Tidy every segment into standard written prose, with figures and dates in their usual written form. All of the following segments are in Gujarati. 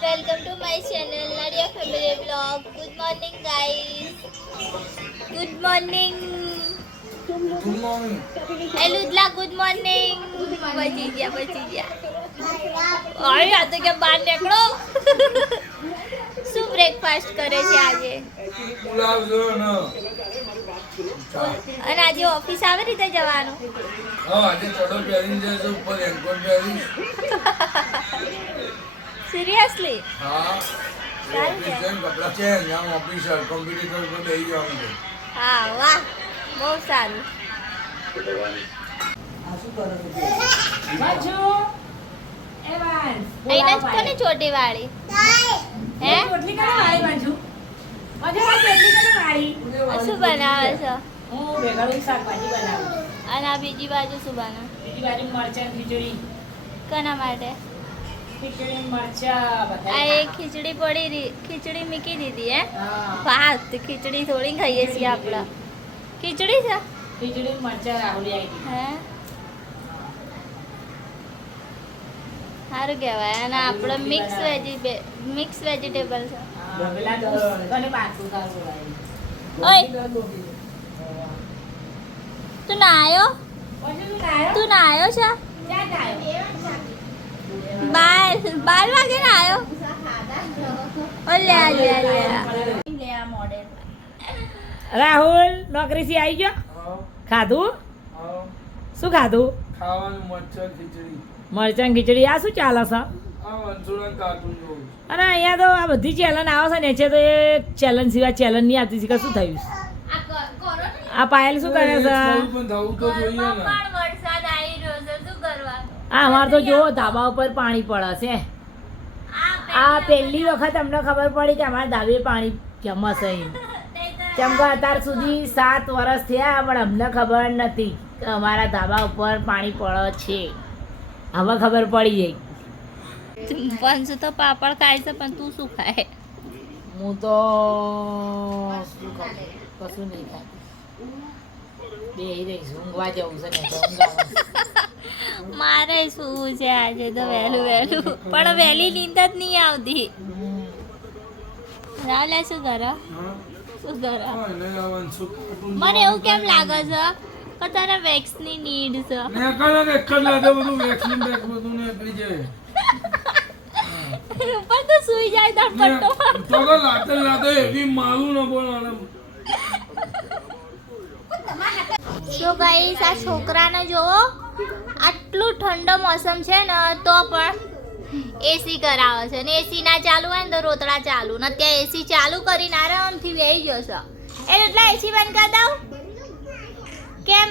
welcome to my channel Nadia Family Vlog. Good morning guys. Good morning. Good morning. Eludla good morning. બચી ગયા. અરે આ તો કે બહાર નીકળો. શું બ્રેકફાસ્ટ કરે છે આજે? પુલાવ જો ને. અને આજે ઓફિસ આવી રીતે જવાનું? હા આજે ચડો પહેરીને જાય છે ઉપર રેનકોટ પહેરી. સિરિયસલી? હા. સારું છે. ઓફિસ જઈને કપડાં ચેન્જ આમ ઓફિસર કોમ્પ્યુટર પર બેસી જવાનું છે. હા વાહ બહુ સારું. અહીંયા જ કોને ચોટી વાળી હે શું બનાવે છે? અને આ બીજી બાજુ શું બનાવે? કોના માટે? આ એક ખીચડી પડી ખીચડી મૂકી દીધી હે? વાહ ખીચડી થોડી ખાઈએ છીએ આપણે. ખીચડી છે હે? સારું કહેવાય. અને આપણે મિક્સ વેજીટેબલ છે. ઓય તું ના આવ્યો છે? 12 વાગે ના આવ્યો? રાહુલ નોકરીથી આવી ગયો? હા. ખાધું? હા. શું ખાધું? ખાવાનું મરચાં ખીચડી. મરચાં ખીચડી. આ શું ચાલે છે? આ વંશુના કાર્ટૂન જોઉં છું. અને અહીંયા તો આ બધી ચેલન આવે છે ને છે તો એ ચેલન સિવાય ચેલન નહીં આવતી છે કે શું થયું? આ પાયલ શું કરે છે? થોડું પણ થવું તો જોઈએ ને. વરસાદ આવી રહ્યો છે શું કરવાનું? આ અમારે તો જો ધાબા ઉપર પાણી પડે છે. આ પહેલી વખત અમને ખબર પડી કે અમારા ધાબે પાણી જમા છે. કેમ કે અત્યાર સુધી 7 વર્ષ થયા પણ અમને ખબર નથી કે અમારા ધાબા ઉપર પાણી પડે છે. હવે ખબર પડી ગઈ. પંચ તો પાપડ ખાય છે પણ તું શું ખાય? હું તો શું ખાઉં? કશું નહીં ખાતી. બેહી રહીશ. ઊંઘવા જવું છે ને તો ઊંઘાવાનું. મારે શું છે આજે તો વહેલું પણ વહેલી નીંદ જ નહીં આવતી. રાવલે શું કરો? હા. શું કરો? હા, એને આ વંશુ કાર્ટૂન મને એવું કેમ લાગે છે કે તને વેક્સની નીડ છે? ને કને એક જ લાગે બધું વેક્સિન બેક બધું ને કરી જાય. પણ તો સુઈ જાય તાર પટ્ટો તો લાતે એવી મારું ન બોલવાનું. સો ગાઈસ આ છોકરાને જોવો આટલું ઠંડો મોસમ છે ને તો પણ એસી કરાવે છે ને એસી ના ચાલુ હોય ને તો રોતડા ચાલુ ને ત્યાં એસી ચાલુ કરીને આરામથી બેસી જશે. એટલા એસી બંધ કરી દઉં કેમ?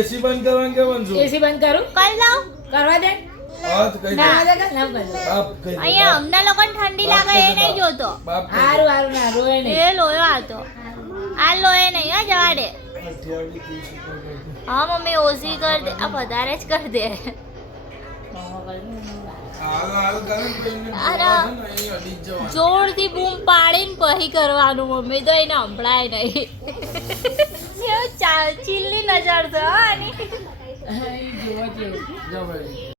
એસી બંધ કરવાનું કે વંશુ? એસી બંધ કરું? કરી દઉં? કરવા દે. હાથ કઈ દે. ના ના કર. બાપ કઈ દે. અહીંયા અમને લોકોને ઠંડી લાગે એ નહીં જોતો. બાપ કઈ દે. હારું હારું ના રોય નહીં. એ લોયો આ તો આ લોહે નહીં હા જવા દે. 28 30 ઉપર કઈ દે. હા મમ્મી ઓછી કર દે આ વધારે જ કર દે. હાલ કરે ને તો એમને અરે. બોલાવે ને, અહીં અડી જ જવાનું. જોરથી બૂમ પાડીને પછી કરવાનું મમ્મી તો એને સંભળાય નહીં. ચીલની નજર છે હો આની. જોવા જેવું. જા ભાઈ.